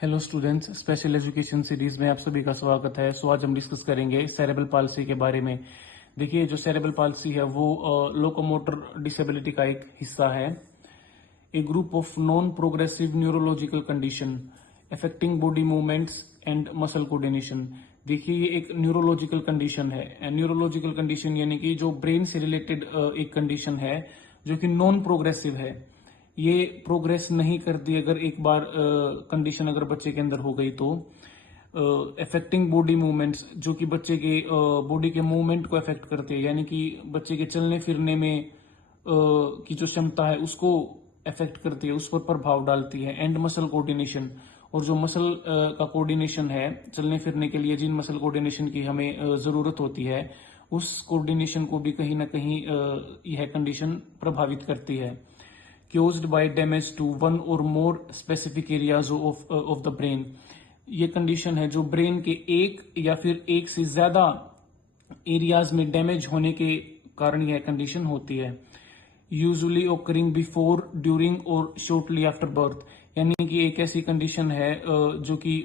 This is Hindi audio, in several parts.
Hello students, special education series में आप सभी का स्वागत है। आज हम डिस्कस करेंगे सेरेब्रल पाल्सी के बारे में। देखिए, जो सेरेब्रल पाल्सी है वो लोकोमोटर डिसेबिलिटी का एक हिस्सा है। A group of non progressive neurological condition affecting body movements and muscle coordination. देखिए, ये एक न्यूरोलॉजिकल कंडीशन है। न्यूरोलॉजिकल कंडीशन यानी कि जो ब्रेन से रिलेटेड एक कंडीशन है जो कि नॉन प्रोग्रेसिव है। ये प्रोग्रेस नहीं करती अगर एक बार कंडीशन अगर बच्चे के अंदर हो गई तो। अफेक्टिंग बॉडी मूवमेंट्स, जो कि बच्चे के बॉडी के मूवमेंट को अफेक्ट करती है, यानी कि बच्चे के चलने फिरने में की जो क्षमता है उसको अफेक्ट करती है, उस पर प्रभाव डालती है। एंड मसल कोऑर्डिनेशन, और जो मसल का कोऑर्डिनेशन है, चलने फिरने के लिए जिन मसल कोऑर्डिनेशन की हमें जरूरत होती है, उस कोऑर्डिनेशन को भी कहीं ना कहीं यह कंडीशन प्रभावित करती है। caused by damage to one or more specific areas of the brain। ये कंडीशन है जो ब्रेन के एक या फिर एक से ज्यादा एरियाज में डैमेज होने के कारण यह कंडीशन होती है। यूजुअली occurring बिफोर, ड्यूरिंग और शॉर्टली आफ्टर बर्थ, यानी कि एक ऐसी कंडीशन है जो कि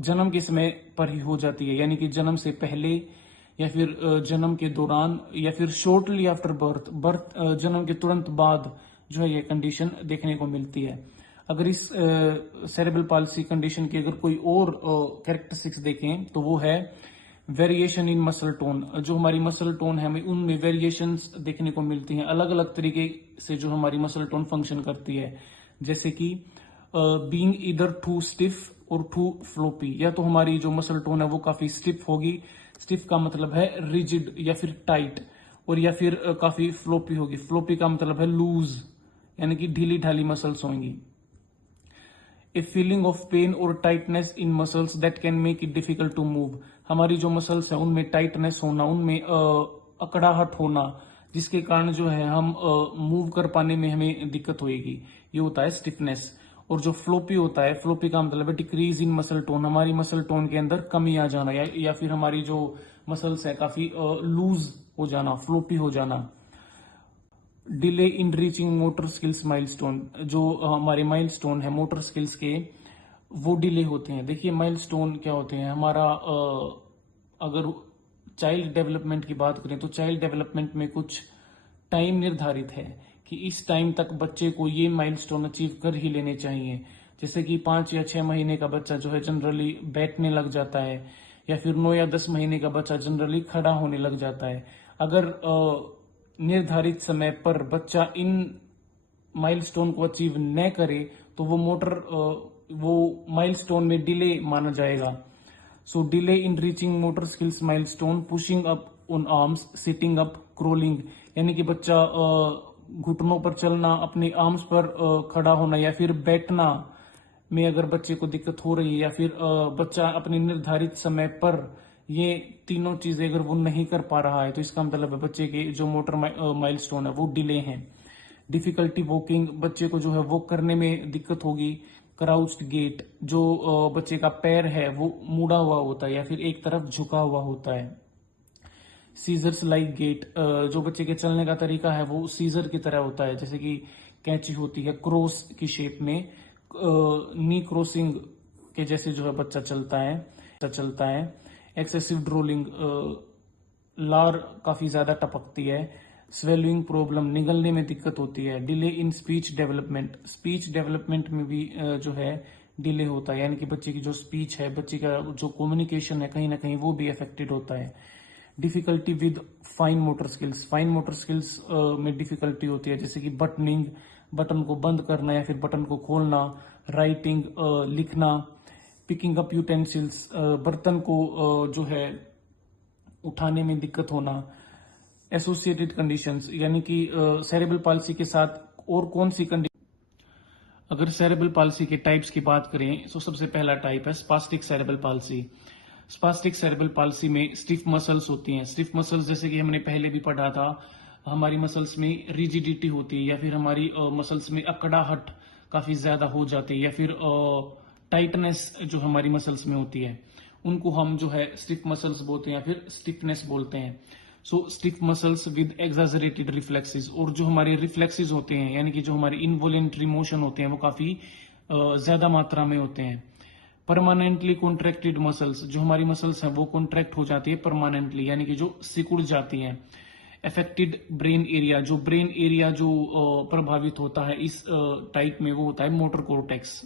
जन्म के समय पर ही हो जाती है, यानी कि जन्म से पहले या फिर जन्म के दौरान या फिर शॉर्टली आफ्टर बर्थ जन्म के तुरंत बाद जो है ये कंडीशन देखने को मिलती है। अगर इस सेरेब्रल पाल्सी कंडीशन की अगर कोई और कैरेक्टरिस्टिक्स देखें तो वो है वेरिएशन इन मसल टोन। जो हमारी मसल टोन है हमें उनमें वेरिएशंस देखने को मिलती हैं, अलग अलग तरीके से जो हमारी मसल टोन फंक्शन करती है। जैसे कि बीइंग ईदर टू स्टिफ और टू फ्लोपी, या तो हमारी जो मसल टोन है वो काफी स्टिफ होगी, स्टिफ का मतलब है रिजिड या फिर टाइट, और या फिर काफी फ्लोपी होगी, फ्लोपी का मतलब है लूज, यानी कि ढीली ढाली मसल्स होंगी। ए फीलिंग ऑफ पेन और tightness in muscles that can make it difficult to move, हमारी जो मसल्स है उनमें टाइटनेस होना, उनमें अकड़ाहट होना, जिसके कारण जो है हम मूव कर पाने में हमें दिक्कत होगी, ये होता है स्टिफनेस। और जो फ्लोपी होता है, फ्लोपी का मतलब है डिक्रीज इन मसल टोन, हमारी मसल टोन के अंदर कमी आ जाना, या फिर हमारी जो मसल्स है काफी लूज हो जाना, फ्लोपी हो जाना। Delay in reaching motor skills milestone, जो हमारे माइलस्टोन है मोटर स्किल्स के, वो डिले होते हैं। देखिए, माइलस्टोन क्या होते हैं, हमारा अगर चाइल्ड डेवलपमेंट की बात करें तो चाइल्ड डेवलपमेंट में कुछ टाइम निर्धारित है कि इस टाइम तक बच्चे को ये माइलस्टोन अचीव कर ही लेने चाहिए। जैसे कि 5 या 6 महीने का बच्चा जो है जनरली बैठने लग जाता है, या फिर 9 या 10 महीने का बच्चा जनरली खड़ा होने लग जाता है। अगर निर्धारित समय पर बच्चा इन माइलस्टोन को अचीव न करे तो वो माइलस्टोन में डिले माना जाएगा। So delay in reaching motor skills milestone, pushing up on arms, sitting up, crawling, यानी कि बच्चा घुटनों पर चलना, अपने आर्म्स पर खड़ा होना, या फिर बैठना में अगर बच्चे को दिक्कत हो रही है, या फिर बच्चा अपने निर्धारित समय पर ये तीनों चीजें अगर वो नहीं कर पा रहा है, तो इसका मतलब है बच्चे के जो मोटर माइलस्टोन है वो डिले हैं। डिफिकल्टी वॉकिंग, बच्चे को जो है वो करने में दिक्कत होगी। क्राउच्ड गेट, जो बच्चे का पैर है वो मुड़ा हुआ होता है या फिर एक तरफ झुका हुआ होता है। सीजर्स लाइक गेट, जो बच्चे के चलने का तरीका है वो सीजर की तरह होता है, जैसे कि कैंची होती है क्रॉस की शेप में, नी क्रॉसिंग के जैसे जो है बच्चा चलता है। एक्सेसिव ड्रोलिंग, लार काफी ज्यादा टपकती है। स्वेलिंग प्रॉब्लम, निगलने में दिक्कत होती है। Delay in speech development, speech development में भी जो है डिले होता है, यानी कि बच्चे की जो स्पीच है, बच्चे का जो कम्युनिकेशन है, कहीं ना कहीं वो भी अफेक्टेड होता है। Difficulty with fine motor skills, fine motor skills में डिफिकल्टी होती है, जैसे कि बटनिंग, बटन को बंद करना या फिर बटन को खोलना। राइटिंग, लिखना। पिकिंग अप यूटेंसिल्स, बर्तन को जो है उठाने में दिक्कत होना। एसोसिएटेड कंडीशंस, यानी कि सेरेब्रल पाल्सी के साथ और कौन सी कंडीशन। अगर सेरेब्रल पाल्सी के टाइप्स की बात करें तो सबसे पहला टाइप है spastic cerebral palsy. Spastic cerebral palsy में स्टिफ मसल्स होती हैं। स्टिफ मसल्स जैसे कि हमने पहले भी पढ़ा था, हमारी मसल्स में रिजिडिटी होती है, या फिर हमारी मसल्स में अकड़ाहट काफी ज्यादा हो जाती है, या फिर टाइटनेस जो हमारी मसल्स में होती है, उनको हम जो है स्टिफ मसल्स बोलते हैं या फिर स्टिफनेस बोलते हैं। सो स्टिफ मसल्स विद एक्साजरेटेड रिफ्लेक्सेस, और जो हमारे रिफ्लेक्सेस होते हैं, यानी कि जो हमारे इनवॉलेंट्री मोशन होते हैं, वो काफी ज्यादा मात्रा में होते हैं। परमानेंटली कॉन्ट्रैक्टेड मसल्स, जो हमारी मसल्स हैं वो कॉन्ट्रैक्ट हो जाती है परमानेंटली, यानी कि जो सिकुड़ जाती हैं। अफेक्टेड ब्रेन एरिया, जो ब्रेन एरिया जो प्रभावित होता है इस टाइप में, वो होता है motor cortex.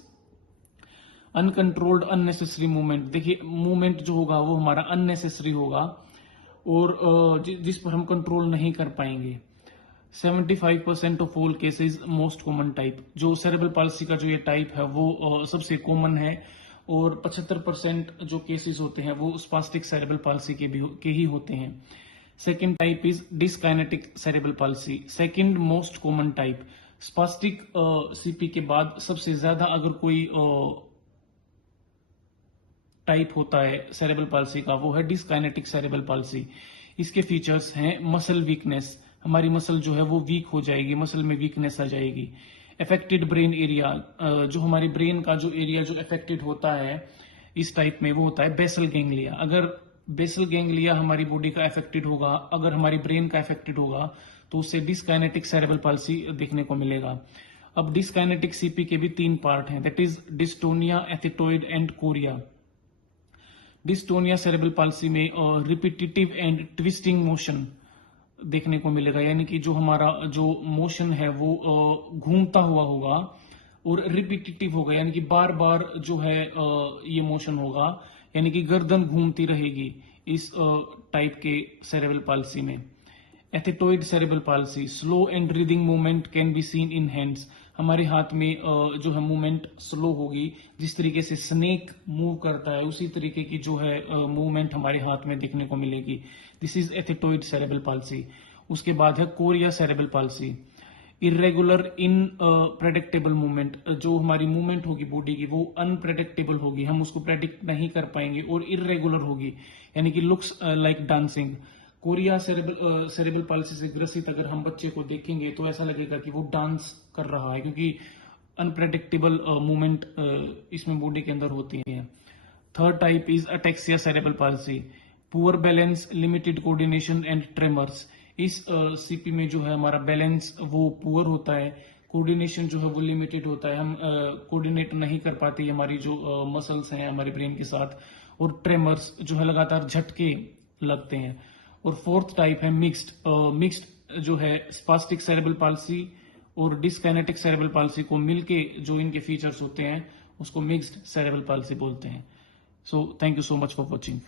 Uncontrolled unnecessary movement, देखिए मूवमेंट जो होगा वो हमारा अननेसेसरी होगा और जिस पर हम कंट्रोल नहीं कर पाएंगे। 75% of all cases most common type, जो सेरेब्रल पाल्सी का जो ये टाइप है वो सबसे कॉमन है और 75% जो केसेस होते हैं वो स्पास्टिक सेरेब्रल पाल्सी के ही होते हैं। Second type is dyskinetic cerebral palsy, second most common type. Spastic CP के बाद सबसे ज्यादा अगर कोई टाइप होता है सेरेब्रल पाल्सी का, वो है डिसकाइनेटिक सेरेब्रल पाल्सी। इसके फीचर्स हैं मसल वीकनेस, हमारी मसल जो है वो वीक हो जाएगी, मसल में वीकनेस आ जाएगी। अफेक्टेड ब्रेन एरिया, जो हमारी ब्रेन का जो एरिया जो अफेक्टेड होता है इस टाइप में, वो होता है बेसल गैंग्लिया। अगर बेसल गैंग्लिया हमारी बॉडी का अफेक्टेड होगा, अगर हमारी ब्रेन का अफेक्टेड होगा, तो उससे डिसकाइनेटिक सेरेब्रल पाल्सी देखने को मिलेगा। अब डिसकाइनेटिक सीपी के भी 3 पार्ट हैं, that is dystonia, athetoid and chorea. Dystonia cerebral palsy में रिपीटिटिव एंड ट्विस्टिंग मोशन देखने को मिलेगा, यानी कि जो हमारा जो मोशन है वो घूमता हुआ होगा और रिपीटिटिव होगा, यानी कि बार बार जो है ये मोशन होगा, यानी कि गर्दन घूमती रहेगी इस टाइप के सेरेब्रल पाल्सी में। Athetoid cerebral palsy, slow and breathing movement can be seen in hands, हमारे हाथ में जो है मूवमेंट स्लो होगी, जिस तरीके से स्नेक मूव करता है उसी तरीके की जो है मूवमेंट हमारे हाथ में देखने को मिलेगी। This is athetoid cerebral palsy. उसके बाद है chorea cerebral palsy, irregular in predictable movement, जो हमारी मूवमेंट होगी बॉडी की वो अनप्रेडिक्टेबल होगी, हम उसको प्रेडिक्ट नहीं कर पाएंगे और इरेगुलर होगी, यानी कि looks like dancing. Korea cerebral palsy से ग्रसित अगर हम बच्चे को देखेंगे तो ऐसा लगेगा कि वो डांस कर रहा है, क्योंकि अनप्रेडिक्टेबल मूवमेंट इसमें बॉडी के अंदर होती है। Third type is ataxia cerebral palsy, poor balance, limited coordination and tremors. इस सीपी में जो है हमारा बैलेंस वो पुअर होता है, कोऑर्डिनेशन जो है वो लिमिटेड होता है, हम कोऑर्डिनेट नहीं कर पाते हमारी जो मसल्स हैं हमारे ब्रेन के साथ, और ट्रेमर्स जो है लगातार झटके लगते हैं। और फोर्थ टाइप है मिक्स्ड जो है स्पास्टिक सेरेब्रल पाल्सी और डिसकाइनेटिक सेरेब्रल पाल्सी को मिलके जो इनके फीचर्स होते हैं उसको मिक्स्ड सेरेब्रल पाल्सी बोलते हैं। So thank you so much for watching.